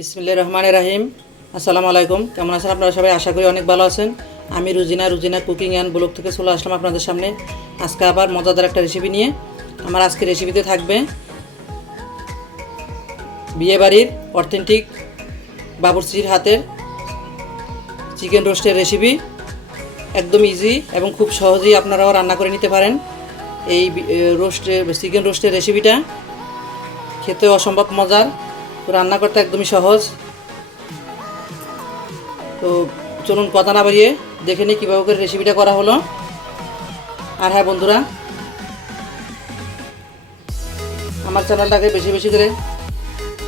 বিসমিল্লা রহমান রাহিম। আসসালামু আলাইকুম। কেমন আছেন আপনারা সবাই? আশা করি অনেক ভালো আছেন। আমি Rujina Rujina cooking and blog থেকে চলে আসলাম আপনাদের সামনে। আজকে আবার মজাদার একটা রেসিপি নিয়ে আমার আজকে রেসিপিতে থাকবে বিয়েবাড়ির অথেন্টিক বাবুর্চির হাতের চিকেন রোস্টের রেসিপি একদম ইজি এবং খুব সহজেই আপনারাও রান্না করে নিতে পারেন এই রোস্টের চিকেন রোস্টের রেসিপিটা খেতে অসম্ভব মজার। তো রান্না করতে একদমই সহজ। তো চলুন কথা না বাড়িয়ে দেখে নিই কীভাবে করে রেসিপিটা করা হলো। আর হ্যাঁ বন্ধুরা, আমার চ্যানেলটাকে বেশি বেশি করে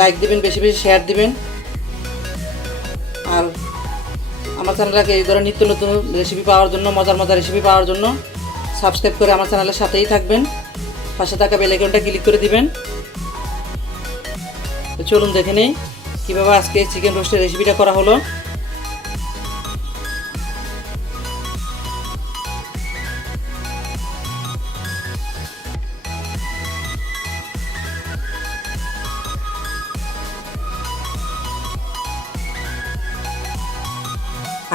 লাইক দিবেন, বেশি বেশি শেয়ার দিবেন। আর আমার চ্যানেলটাকে এই ধরনের নিত্য নতুন রেসিপি পাওয়ার জন্য, মজার মজার রেসিপি পাওয়ার জন্য সাবস্ক্রাইব করে আমার চ্যানেলের সাথেই থাকবেন। পাশে থাকা বেলাইকনটা ক্লিক করে দিবেন। চলুন দেখে নেই কীভাবে আজকে চিকেন রোস্টের রেসিপিটা করা হলো।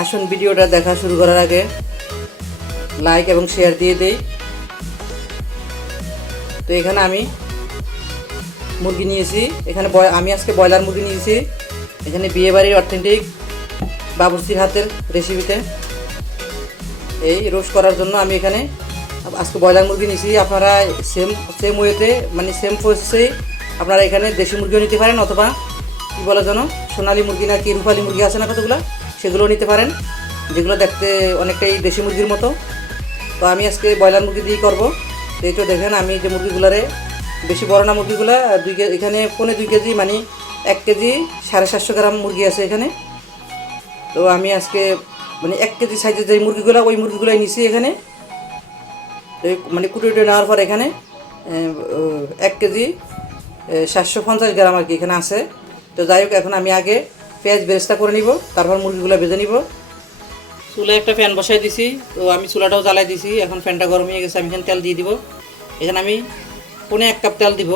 আসুন ভিডিওটা দেখা শুরু করার আগে লাইক এবং শেয়ার দিয়ে দেই। তো এখানে আমি মুরগি নিয়েছি। এখানে আমি আজকে ব্রয়লার মুরগি নিয়েছি। এখানে বিয়েবাড়ির অথেন্টিক বাবুর্চির হাতের রেসিপিতে এই রোস্ট করার জন্য আমি এখানে আজকে ব্রয়লার মুরগি নিয়েছি। আপনারা সেম সেম ওয়েতে মানে সেম প্রসেসেই আপনারা এখানে দেশি মুরগিও নিতে পারেন অথবা কী বলে যেন, সোনালি মুরগি না কি রূপালি মুরগি আছে না কতগুলো? সেগুলোও নিতে পারেন। যেগুলো দেখতে অনেকটাই দেশি মুরগির মতো। তো আমি আজকে ব্রয়লার মুরগি দিয়েই করব। এই তো দেখেন আমি যে মুরগিগুলারে বেশি বড় না মুরগিগুলো, দুই কেজি এখানে পৌনে দুই কেজি মানে এক কেজি সাড়ে সাতশো গ্রাম মুরগি আছে এখানে। তো আমি আজকে মানে এক কেজি সাইজের যে মুরগিগুলো, ওই মুরগিগুলোই নিছি এখানে। মানে কুটি নেওয়ার পর এখানে এক কেজি সাতশো পঞ্চাশ গ্রাম আর কি এখানে আছে। তো যাই হোক, এখন আমি আগে পেঁয়াজ বেরেস্তা করে নিব, তারপর মুরগিগুলো ভেজে নিব। চুলায় একটা ফ্যান বসাই দিছি, তো আমি চুলাটাও জ্বালাই দিছি, এখন ফ্যানটা গরম হয়ে গেছে, আমি এখানে তেল দিয়ে দিব। এখানে আমি পনে এক কাপ তেল দিব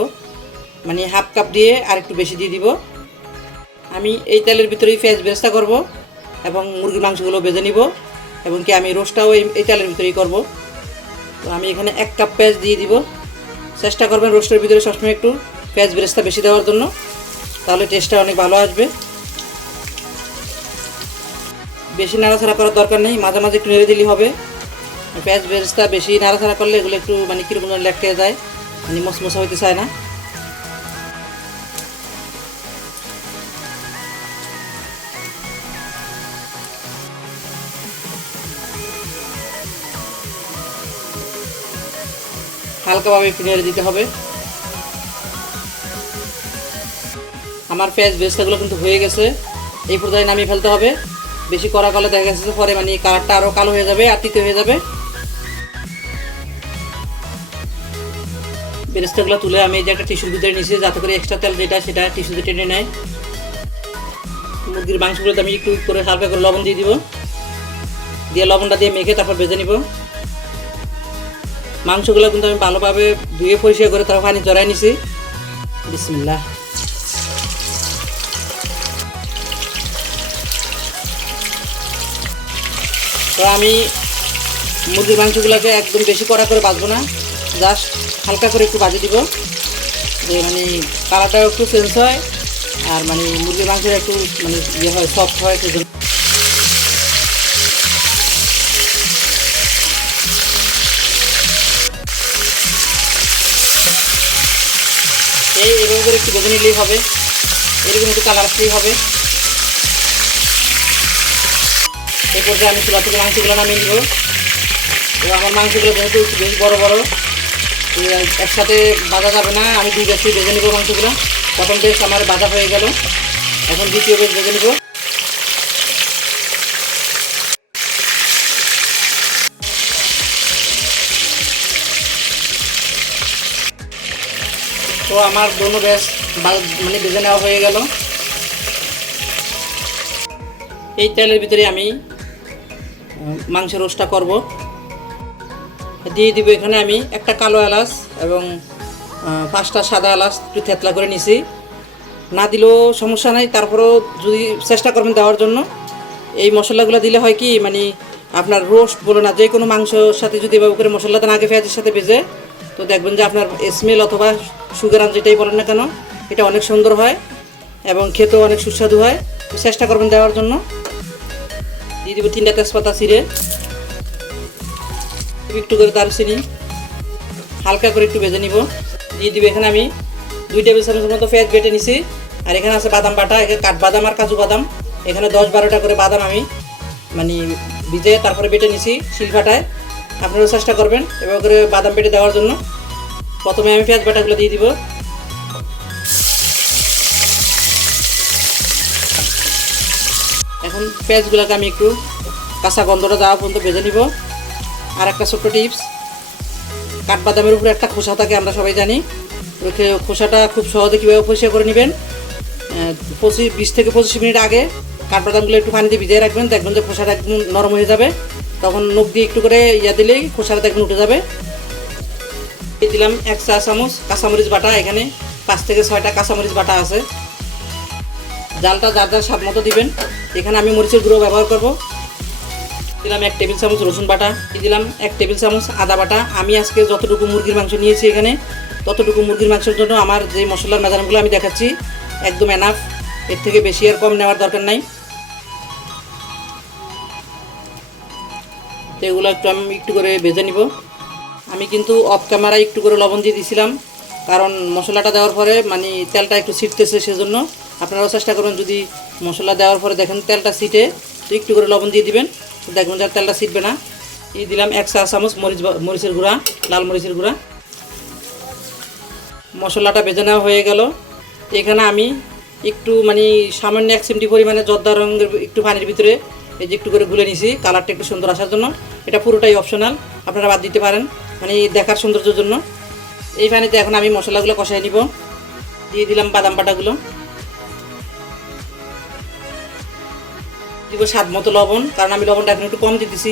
মানে হাফ কাপ দিয়ে আর একটু বেশি দিয়ে দিব। আমি এই তেলের ভিতরেই পেঁয়াজ বেরেস্তা করব এবং মুরগির মাংসগুলো ভেজে নিব এবং কি আমি রোস্টটাও এই তেলের ভিতরেই করব। তো আমি এখানে এক কাপ পেঁয়াজ দিয়ে দিব। চেষ্টা করবেন রোস্টের ভিতরে সবসময় একটু পেঁয়াজ বেরেস্তা বেশি দেওয়ার জন্য, তাহলে টেস্টটা অনেক ভালো আসবে। বেশি নাড়াচাড়া করার দরকার নেই, মাঝে মাঝে একটু নেড়ে দিলেই হবে। পেঁয়াজ বেরেস্তা বেশি নাড়াচাড়া করলে এগুলো একটু মানে কীরকম লেটকে যায়। মানে মশমশা হইতে চায় না হালকাভাবে একটু নেড়ে দিতে হবে আমার পেঁয়াজ বেরেস্তাগুলো কিন্তু হয়ে গেছে এই পর্যায়ে নামিয়ে ফেলতে হবে বেশি কড়া করলে দেখা গেছে পরে মানে কালারটা আরও কালো হয়ে যাবে আর তিতে হয়ে যাবে বেরেস্তাগুলো তুলে আমি যে একটা টিস্যুর ভিতরে নিয়েছি, যাতে করে এক্সট্রা তেল যেটা, সেটা টিস্যুতে টেনে নেয়। মুরগির মাংসগুলোতে আমি একটু করে হালকা করে লবণ দিয়ে দিব। দিয়ে লবণটা দিয়ে মেখে তারপর ভেজে নিব। মাংসগুলো কিন্তু আমি ভালোভাবে ধুয়ে পরিষ্কার করে তারপর পানি জড়াই নিছি। বিসমিল্লাহ। তো আমি মুরগির মাংসগুলোকে একদম বেশি কড়া করে বাঁচবো না। জাস্ট হালকা করে একটু বাজে দিব। যে মানে কালারটাও একটু চেঞ্জ হয়, আর মানে মুরগির মাংসটা একটু মানে ইয়ে হয় সফট হয় সেজন্য এই এভাবে করে একটু নিলেই হবে। এরকম একটু কালার আসলেই হবে। এই পর্যায়ে আমি চুলা থেকে মাংসগুলো নামিয়ে নিব। তো আমার মাংসগুলো যেহেতু একটু বেশ বড় বড় একসাথে বাজা যাবে না। আমি দুই বেশি ভেজে নিব মাংসগুলো। প্রথম বেশ আমার বাজা হয়ে গেল। এখন দ্বিতীয় বেশ ভেজে নিব। তো আমার দোনো বেশ বা- মানে ভেজে নেওয়া হয়ে গেল। এই তেলের ভিতরে আমি মাংসের রোস্টটা করব। দিয়ে দিব এখানে আমি একটা কালো এলাচ এবং পাঁচটা সাদা এলাচ, একটু থেতলা করে নিছি। না দিলেও সমস্যা নাই, তারপরেও যদি চেষ্টা করবেন দেওয়ার জন্য। এই মশলাগুলো দিলে হয় কি মানে আপনার রোস্ট বলো না, যে কোনো মাংসর সাথে যদি এভাবে করে মশলা দেন আগে পেঁয়াজের সাথে ভেজে, তো দেখবেন যে আপনার স্মেল অথবা সুগারান যেটাই বলেন না কেন, এটা অনেক সুন্দর হয় এবং খেতেও অনেক সুস্বাদু হয়। চেষ্টা করবেন দেওয়ার জন্য। দিয়ে দিব তিনটা তেজপাতা ছিঁড়ে একটু করে দারচিনি, হালকা করে একটু ভেজে নিব। দিয়ে দিব এখানে আমি দুই টেবিল চামচের মতো পেঁয়াজ বেটে নিছি। আর এখানে আছে বাদাম বাটা, এখানে কাঠবাদাম আর কাজু বাদাম। এখানে দশ বারোটা করে বাদাম আমি মানে ভিজে তারপরে বেটে নিছি শিলফাটায় আপনারাও চেষ্টা করবেন এবার করে বাদাম বেটে দেওয়ার জন্য। প্রথমে আমি পেঁয়াজ বাটাগুলো দিয়ে দিব। এখন পেঁয়াজগুলোকে আমি একটু কাঁচা গন্ধটা যাওয়া পর্যন্ত ভেজে নিব। আর একটা ছোট্ট টিপস, কাঠবাদামের উপরে একটা খোসা থাকে, আমরা সবাই জানি। খোসাটা খুব সহজে কীভাবে পরিষ্কার করে নেবেন? পঁচিশ, বিশ থেকে পঁচিশ মিনিট আগে কাঠবাদামগুলো একটু পানিতে ভিজিয়ে রাখবেন, দেখবেন যে খোসাটা একদম নরম হয়ে যাবে। তখন নখ দিয়ে একটু করে ইয়া দিলেই খোসাটা দেখবেন উঠে যাবে। এই দিলাম এক চা চামচ কাঁচামরিচ বাটা, এখানে পাঁচ থেকে ছয়টা কাঁচামরিচ বাটা আছে। জালটা যার যার স্বাদ মতো দিবেন। এখানে আমি মরিচের গুঁড়ো ব্যবহার করব। দিলাম এক টেবিল চামচ রসুন বাটা, দিয়ে দিলাম এক টেবিল চামচ আদা বাটা। আমি আজকে যতটুকু মুরগির মাংস নিয়েছি এখানে, ততটুকু মুরগির মাংসের জন্য আমার যে মশলার মেজারগুলো আমি দেখাচ্ছি, একদম এনাফ এর থেকে বেশি আর কম নেওয়ার দরকার নাই। তো এগুলো একটু আমি একটু করে ভেজে নিব। আমি কিন্তু অফ ক্যামেরায় একটু করে লবণ দিয়ে দিয়েছিলাম কারণ মশলাটা দেওয়ার পরে মানে তেলটা একটু ছিটতেছে সেজন্য। আপনারাও চেষ্টা করুন যদি মশলা দেওয়ার পরে দেখেন তেলটা ছিটে, তো একটু করে লবণ দিয়ে দিবেন। দেখবেন যে আর তেলটা ছিটবে না। এই দিলাম এক চা চামচ মরিচ মরিচের গুঁড়া, লাল মরিচের গুঁড়া। মশলাটা ভেজে নেওয়া হয়ে গেল। এখানে আমি একটু মানে সামান্য এক চিমটি পরিমাণে জর্দা রঙের একটু পানির ভিতরে এই যে একটু করে গুলে নিছি। কালারটা একটু সুন্দর আসার জন্য। এটা পুরোটাই অপশনাল আপনারা বাদ দিতে পারেন। মানে দেখার সৌন্দর্যের জন্য। এই পানিতে এখন আমি মশলাগুলো কষাই নিব। দিয়ে দিলাম বাদাম বাটাগুলো। দিব স্বাদ মতো লবণ, কারণ আমি লবণটা এখন একটু কম দিতেছি।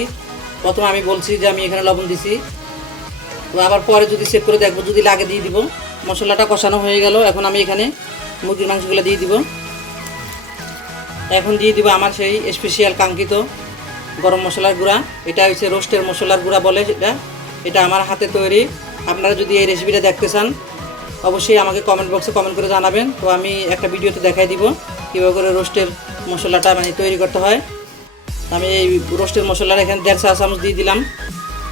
প্রথমে আমি বলছি যে আমি এখানে লবণ দিছি। তো আবার পরে যদি চেক করে দেখব, যদি লাগে দিয়ে দিব। মশলাটা কষানো হয়ে গেল, এখন আমি এখানে মুরগির মাংসগুলো দিয়ে দিব। এখন দিয়ে দিব আমার সেই স্পেশিয়াল কাঙ্ক্ষিত গরম মশলার গুঁড়া। এটা হচ্ছে রোস্টের মশলার গুঁড়া বলে এটা এটা আমার হাতে তৈরি। আপনারা যদি এই রেসিপিটা দেখতে চান, অবশ্যই আমাকে কমেন্ট বক্সে কমেন্ট করে জানাবেন। তো আমি একটা ভিডিওতে দেখাই দিব কীভাবে করে রোস্টের মশলাটা মানে তৈরি করতে হয়। আমি এই রোস্টের মশলাটা এখানে দেড় চা চামচ দিয়ে দিলাম।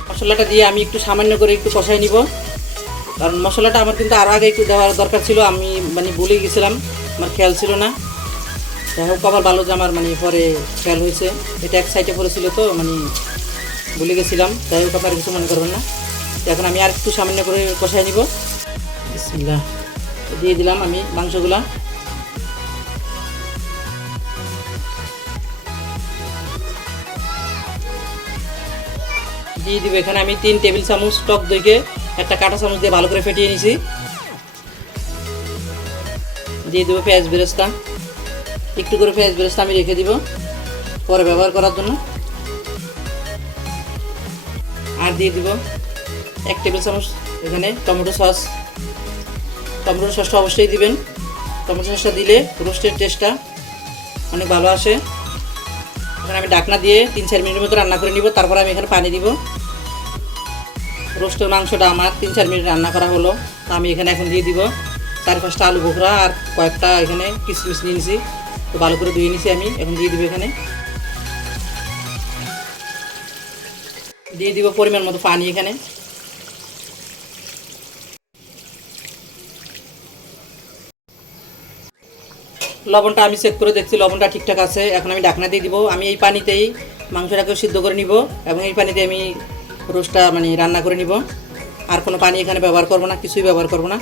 মশলাটা দিয়ে আমি একটু সামান্য করে একটু কষাই নিব। কারণ মশলাটা আমার কিন্তু আরও আগে একটু দেওয়ার দরকার ছিল। আমি মানে ভুলে গেছিলাম, আমার খেয়াল ছিল না। যাই হোক, আবার ভালো যে আমার মানে পরে খেয়াল হয়েছে। এটা এক সাইডে পড়েছিল তো মানে ভুলে গেছিলাম। যাই হোক আপনার কিছু মনে করবেন না। এখন আমি আর একটু সামান্য করে কষাই নিব। দিয়ে দিলাম আমি মাংসগুলা। দিয়ে দিব। এখানে আমি তিন টেবিল চামচ টক দইকে একটা কাঁটা চামচ দিয়ে ভালো করে ফেটিয়ে নিছি। দিয়ে দেবো পেঁয়াজ বেরেস্তা। একটু করে পেঁয়াজ বেরেস্তা আমি রেখে দিব পরে ব্যবহার করার জন্য। আর দিয়ে দিব এক টেবিল চামচ এখানে টমেটো সস। টমেটো সসটা অবশ্যই দিবেন। টমেটো সসটা দিলে রোস্টের টেস্টটা অনেক ভালো আসে। এখানে আমি ডাকনা দিয়ে তিন চার মিনিটের মতো রান্না করে নিব। তারপর আমি এখানে পানি দিব। রোস্টের মাংসটা আমার তিন চার মিনিট রান্না করা হলো। আমি এখানে এখন দিয়ে দিব। চার পাঁচটা আলু বোখরা আর কয়েকটা এখানে কিশমিশ নিয়ে নিছি। তো ভালো করে ধুয়ে নিছি আমি। এখন দিয়ে দিব এখানে। দিয়ে দিব পরিমাণ মতো পানি এখানে। লবণটা আমি চেক করে দেখছি, লবণটা ঠিকঠাক আছে। এখন আমি ঢাকনা দিয়ে দিব। আমি এই পানিতেই মাংসটাকে সিদ্ধ করে নিব এবং এই পানিতে আমি রোস্টটা মানে রান্না করে নিব। আর কোনো পানি এখানে ব্যবহার করব না, কিছুই ব্যবহার করব না।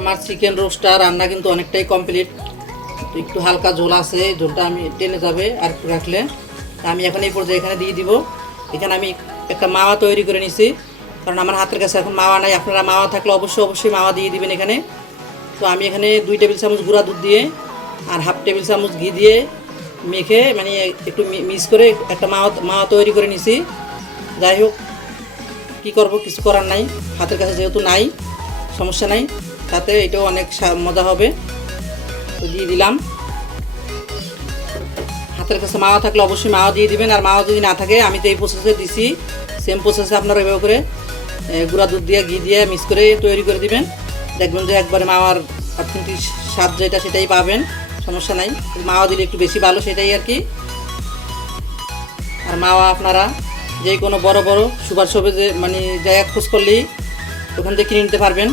আমার চিকেন রোস্টটা রান্না কিন্তু অনেকটাই কমপ্লিট। তো একটু হালকা ঝোল আছে ঝোলটা আমি টেনে যাবে আর একটু রাখলে। আমি এখন এই পর্যায়ে এখানে দিয়ে দিব। এখানে আমি একটা মাওয়া তৈরি করে নিছি। কারণ আমার হাতের কাছে এখন মাওয়া নাই। আপনারা মাওয়া থাকলে অবশ্যই অবশ্যই মাওয়া দিয়ে দিবেন এখানে। তো আমি এখানে দুই টেবিল চামচ গুঁড়া দুধ দিয়ে আর হাফ টেবিল চামচ ঘি দিয়ে মেখে মানে একটু মিক্স করে একটা মাওয়া মাওয়া তৈরি করে নিছি। যাই হোক কী করব, কিছু করার নাই। হাতের কাছে যেহেতু নাই, সমস্যা নাই, তাতে এটাও অনেক মজা হবে। তো দিয়ে দিলাম। হাতের কাছে মাওয়া থাকলে অবশ্যই মাওয়া দিয়ে দিবেন, আর মাওয়া যদি না থাকে, আমি তো এই প্রসেসে দিছি। সেম প্রসেসে আপনারা এভাবে করে গুঁড়া দুধ দিয়ে, ঘি দিয়ে মিক্স করে তৈরি করে দিবেন। দেখবেন যে একবারে মাওয়ার অর্থনীতি স্বাদ যেটা, সেটাই পাবেন, সমস্যা নাই। মাওয়া দিলে একটু বেশি ভালো, সেটাই আর কি। আর মাওয়া আপনারা যে কোনো বড় বড় সুপার শপে যে মানে জায়গা খোঁজ করলেই ওখান থেকে কিনে নিতে পারবেন।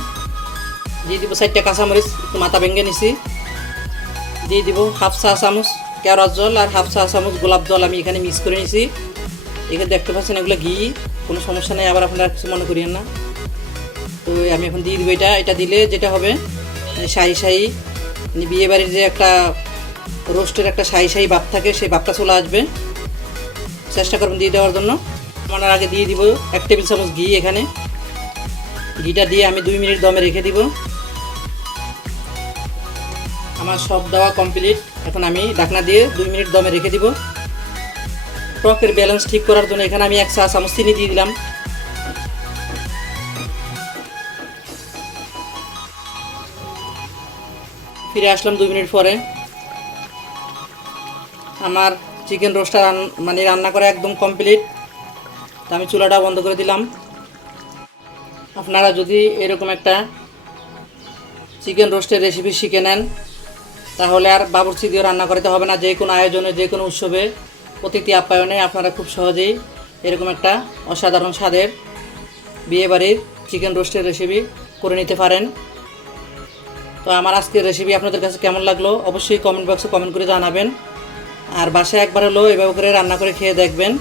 দিয়ে দিব চারটা কাঁচামরিচ, একটু মাথা ভেঙে নিছি। দিয়ে দিব হাফ চা চামচ কেওড়ার জল আর হাফ চা চামচ গোলাপ জল আমি এখানে মিক্স করে নিয়েছি এখানে দেখতে পাচ্ছেন এগুলো ঘি, কোনো সমস্যা নেই, আবার আপনারা কিছু মনে করিয়েন না। তো আমি এখন দিয়ে দিব এটা এটা দিলে যেটা হবে মানে শাহি মানে বিয়ে বাড়ির যে একটা রোস্টের একটা শাহি শাহি ভাব থাকে, সেই ভাবটা চলে আসবে। চেষ্টা করবেন দিয়ে দেওয়ার জন্য। আমার আগে দিয়ে দিব এক টেবিল চামচ ঘি এখানে। ঘিটা দিয়ে আমি দুই মিনিট দমে রেখে দিব। আমার সব দেওয়া কমপ্লিট এখন আমি ঢাকনা দিয়ে দুই মিনিট দমে রেখে দিব। টকের ব্যালেন্স ঠিক করার জন্য এখানে আমি এক চা চামচ চিনি দিয়ে দিলাম। ফিরে আসলাম দুই মিনিট পরে। আমার চিকেন রোস্টটা মানে রান্না করা একদম কমপ্লিট তো আমি চুলাটা বন্ধ করে দিলাম। আপনারা যদি এরকম একটা চিকেন রোস্টের রেসিপি শিখে নেন, তাহলে আর বাবুর্চি দিয়ে রান্না করতে হবে না। যে কোনো আয়োজনে, যে কোনো উৎসবে, অতিথি আপ্যায়নে আপনারা খুব সহজেই এরকম একটা অসাধারণ স্বাদের বিয়েবাড়ির চিকেন রোস্টের রেসিপি করে নিতে পারেন। তো আমার আজকের রেসিপি আপনাদের কাছে কেমন লাগল অবশ্যই কমেন্ট বক্সে কমেন্ট করে জানাবেন। আর বাসায় একবার হলো এভাবে করে রান্না করে খেয়ে দেখবেন।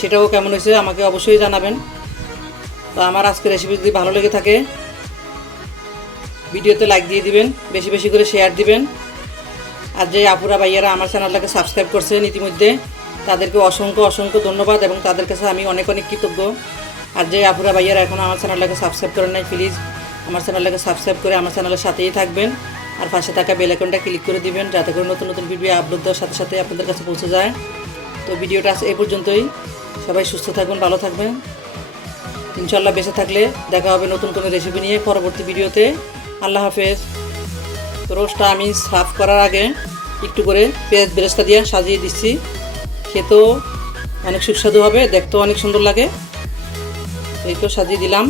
সেটাও কেমন হয়েছে আমাকে অবশ্যই জানাবেন। তো আমার আজকের রেসিপি যদি ভালো লেগে থাকে, ভিডিওতে লাইক দিয়ে দিবেন, বেশি বেশি করে শেয়ার দিবেন। আর যে আপুরা ভাইয়ারা আমার চ্যানেলটাকে সাবস্ক্রাইব করছেন ইতিমধ্যে, তাদেরকে অসংখ্য অসংখ্য ধন্যবাদ এবং তাদের কাছে আমি অনেক অনেক কৃতজ্ঞ। আর যে আপুরা ভাইয়ারা এখন আমার চ্যানেলটাকে সাবস্ক্রাইব করেন নাই প্লিজ আমার চ্যানেলটাকে সাবস্ক্রাইব করে আমার চ্যানেলের সাথেই থাকবেন। আর পাশে থাকা বেল ক্লিক করে দিবেন, যাতে করে নতুন নতুন ভিডিও আপলোড দেওয়ার সাথে সাথে আপনাদের কাছে পৌঁছে যায়। তো ভিডিওটা আজ এই পর্যন্তই। সবাই সুস্থ থাকবেন ভালো থাকবেন। ইনশাল্লাহ বেঁচে থাকলে দেখা হবে নতুন কোনো রেসিপি নিয়ে পরবর্তী ভিডিওতে। আল্লাহ হাফেজ। রোস্টটা আমি সাফ করার আগে একটু করে পেঁয়াজ বেরেস্তা দিয়ে সাজিয়ে দিচ্ছি। খেতেও অনেক সুস্বাদু হবে, দেখতেও অনেক সুন্দর লাগে। এই তো সাজিয়ে দিলাম।